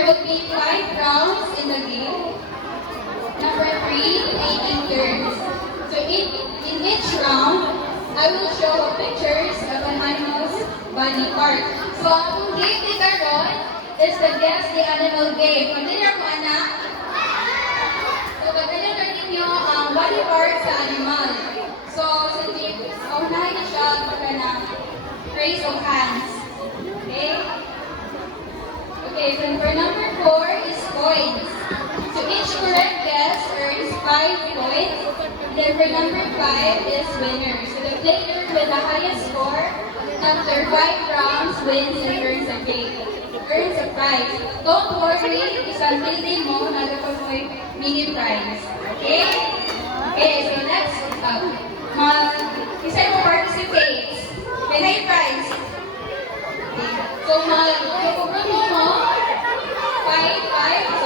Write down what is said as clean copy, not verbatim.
There will be 5 rounds in the game. Number 3, taking turns. So in each round, I will show pictures of an animal's body part. So ang game ni Karon is the Guess the Animal game. Familiar mo, anak? So pagkalimutan ninyo ang body part sa animal. So sige, unahin na siya pagka na raise of hands. Okay? Okay, so for number 4 is coins. So each correct guess earns 5 points. Then for number 5 is winner. So the player with the highest score after 5 rounds wins and earns a cake. Earns a prize. Don't worry, isang building mo, nagkakot mo mini prize. Okay? Okay, so next up. Isa mo participate. May high prize. Okay. So mag-program mo 5, 5,